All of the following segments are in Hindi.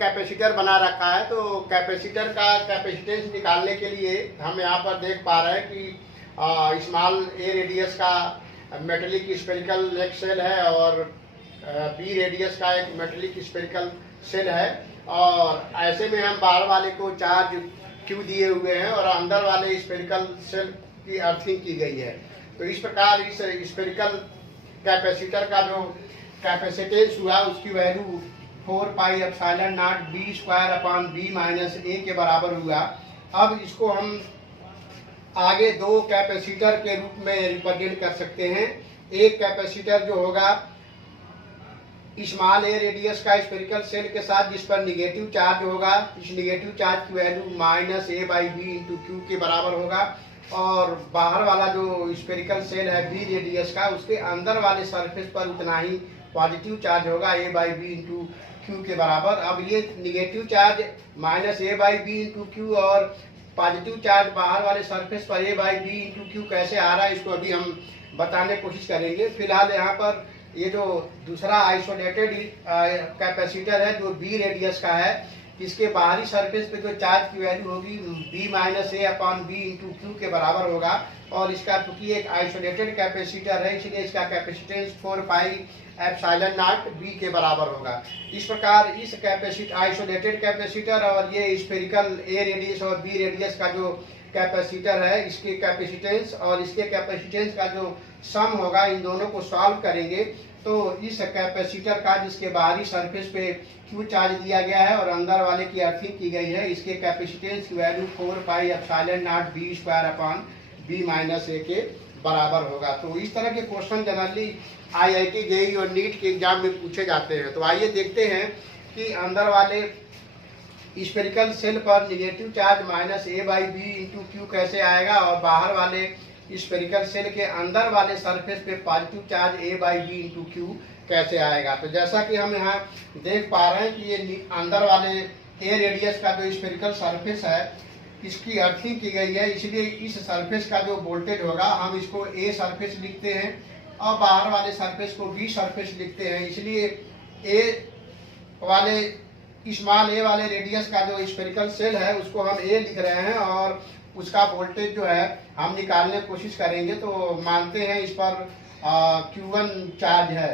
कैपेसिटर बना रखा है। तो कैपेसिटर का कैपेसिटेंस निकालने के लिए हम यहाँ पर देख पा रहे हैं कि स्मॉल ए रेडियस का मेटेलिक स्फेरिकल एक सेल है और बी रेडियस का एक मेटेलिक स्फेरिकल सेल है, और ऐसे में हम बाहर वाले को चार्ज क्यू दिए हुए हैं और अंदर वाले स्फेरिकल सेल की अर्थिंग की गई है। तो इस प्रकार इस स्फेरिकल कैपेसिटर का जो कैपेसिटेंस हुआ उसकी value 4 pi epsilon naught B square upon B minus A के बराबर हुआ। अब इसको हम आगे दो कैपेसिटर के रूप में रिप्रेजेंट कर सकते हैं। एक कैपेसिटर जो होगा स्मॉल ए रेडियस का स्फेरिकल सेल के साथ जिस पर निगेटिव चार्ज होगा, इस निगेटिव चार्ज की value minus A by B into Q के बराबर होगा, और बाहर वाला जो स्फेरिकल सेल है बी रेडियस का उसके अंदर वाले सरफेस पर उतना ही पॉजिटिव चार्ज होगा A by B into Q के बराबर। अब ये negative charge minus A by B into Q और पॉजिटिव चार्ज बाहर वाले सरफेस पर A by B into Q कैसे आ रहा है इसको अभी हम बताने की कोशिश करेंगे। फिलहाल यहाँ पर ये जो दूसरा आइसोलेटेड कैपेसिटर है जो बी रेडियस का है, इसके बाहरी सरफेस पे जो चार्ज की वैल्यू होगी B minus A upon B into Q के बराबर होगा, और इसका चूंकि एक आइसोलेटेड कैपेसिटर है इसलिए इसका capacitance 4 pi epsilon naught B के बराबर होगा। इस प्रकार इस आइसोलेटेड कैपेसिटर और ये स्फेरिकल ए रेडियस और बी रेडियस का जो कैपेसिटर है इसके कैपेसिटेंस और इसके कैपेसिटेंस का जो सम होगा, इन दोनों को सॉल्व करेंगे तो इस कैपेसिटर का जिसके बाहरी सरफेस पे क्यू चार्ज दिया गया है और अंदर वाले की अर्थिंग की गई है, इसके कैपेसिटेंस की value 4 pi epsilon naught B square upon B minus A के बराबर होगा। तो इस तरह के क्वेश्चन जनरली IIT JEE और नीट के एग्जाम में पूछे जाते हैं। तो आइए देखते हैं कि अंदर वाले स्फेरिकल सेल पर negative charge minus A by B into Q कैसे आएगा और बाहर वाले स्फेरिकल सेल के अंदर वाले सरफेस पे positive charge A by B into Q कैसे आएगा। तो जैसा कि हम यहाँ देख पा रहे हैं कि ये अंदर वाले ए रेडियस का जो स्फेरिकल सरफेस है इसकी अर्थिंग की गई है, इसलिए इस सरफेस का जो वोल्टेज होगा हम इसको ए सरफेस लिखते हैं और बाहर वाले सरफेस को बी सरफेस लिखते हैं। इसलिए ए वाले स्मॉल ए वाले रेडियस का जो स्फेरिकल सेल है उसको हम ए लिख रहे हैं और उसका वोल्टेज जो है हम निकालने की कोशिश करेंगे। तो मानते हैं इस पर Q1 चार्ज है,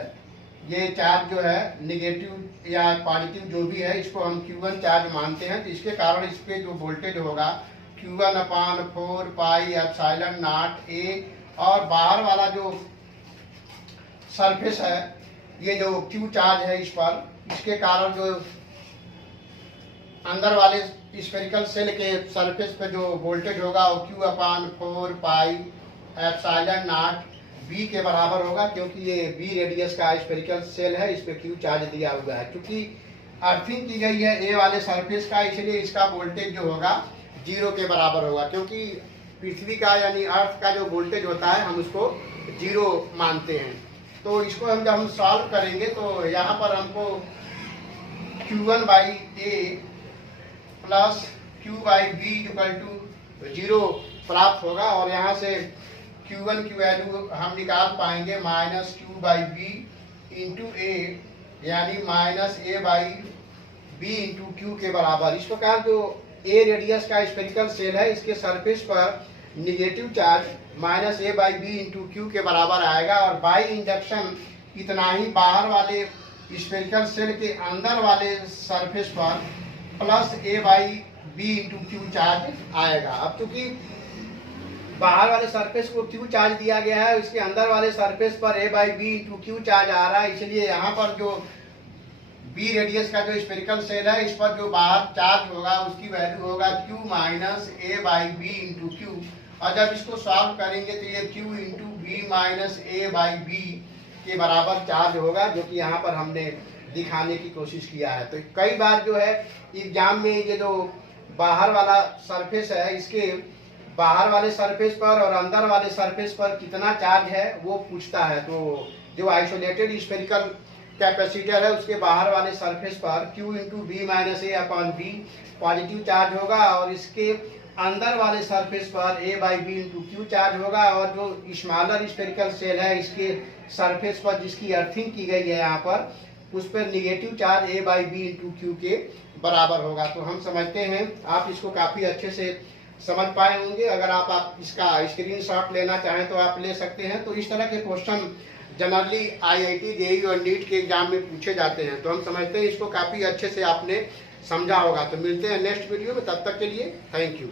ये चार्ज जो है निगेटिव या पॉजिटिव जो भी है इसको हम Q1 चार्ज मानते हैं। तो इसके कारण इस पे जो वोल्टेज होगा Q1 upon 4 pi epsilon not a, और बाहर वाला जो सरफेस है ये जो Q चार्ज है इस पर, इसके कारण जो अंदर वाले स्फेरिकल सेल के सरफेस पे जो वोल्टेज होगा वो Q upon 4 pi epsilon naught B के बराबर होगा, क्योंकि ये बी रेडियस का स्फेरिकल सेल है इस पे Q चार्ज दिया हुआ है। क्योंकि अर्थिंग की गई है ए वाले सरफेस का इसलिए इसका वोल्टेज जो होगा 0 के बराबर होगा, क्योंकि पृथ्वी का यानी अर्थ का जो वोल्टेज होता है हम उसको 0 मानते हैं। तो इसको जब हम सॉल्व करेंगे तो यहाँ पर हमको Q1 by A plus Q by B equal to 0 प्राप्त होगा, और यहाँ से Q1 की वैल्यू हम निकाल पाएंगे minus Q by B into A, यानी minus A by B into Q के बराबर। इस प्रकार जो ए रेडियस का स्फेरिकल सेल है इसके सरफेस पर negative charge minus A by B into Q के बराबर आएगा, और बाई इंडक्शन इतना ही बाहर वाले स्फेरिकल सेल के अंदर वाले सरफेस पर plus A by B into Q charge आएगा। अब चूंकि बाहर वाले सरफेस को क्यू चार्ज दिया गया है इसके अंदर वाले सरफेस पर A by B into Q charge आ रहा है, इसलिए यहाँ पर जो बी रेडियस का जो स्फेरिकल सेल है इस पर जो बाहर चार्ज होगा उसकी वैल्यू होगा Q minus A by B into Q, और जब इसको सॉल्व करेंगे तो ये Q into B minus A by B के बराबर चार्ज होगा, जो कि यहाँ पर हमने दिखाने की कोशिश किया है। तो कई बार जो है एग्जाम में ये जो बाहर वाला सरफेस है इसके बाहर वाले सरफेस पर और अंदर वाले सरफेस पर कितना चार्ज है वो पूछता है। तो जो आइसोलेटेड स्फेरिकल कैपेसिटर है उसके बाहर वाले सरफेस पर Q into B minus A upon B positive charge होगा, और इसके अंदर वाले सरफेस पर A by B into Q charge होगा, और जो स्मॉलर स्फेरिकल सेल है इसके सरफेस पर जिसकी अर्थिंग की गई है यहाँ पर उस पर negative charge a by B into Q के बराबर होगा। तो हम समझते हैं आप इसको काफ़ी अच्छे से समझ पाए होंगे। अगर आप इसका स्क्रीनशॉट लेना चाहें तो आप ले सकते हैं। तो इस तरह के क्वेश्चन जनरली IIT जेईई और नीट के एग्जाम में पूछे जाते हैं। तो हम समझते हैं इसको काफ़ी अच्छे से आपने समझा होगा। तो मिलते हैं नेक्स्ट वीडियो में, तब तक के लिए थैंक यू।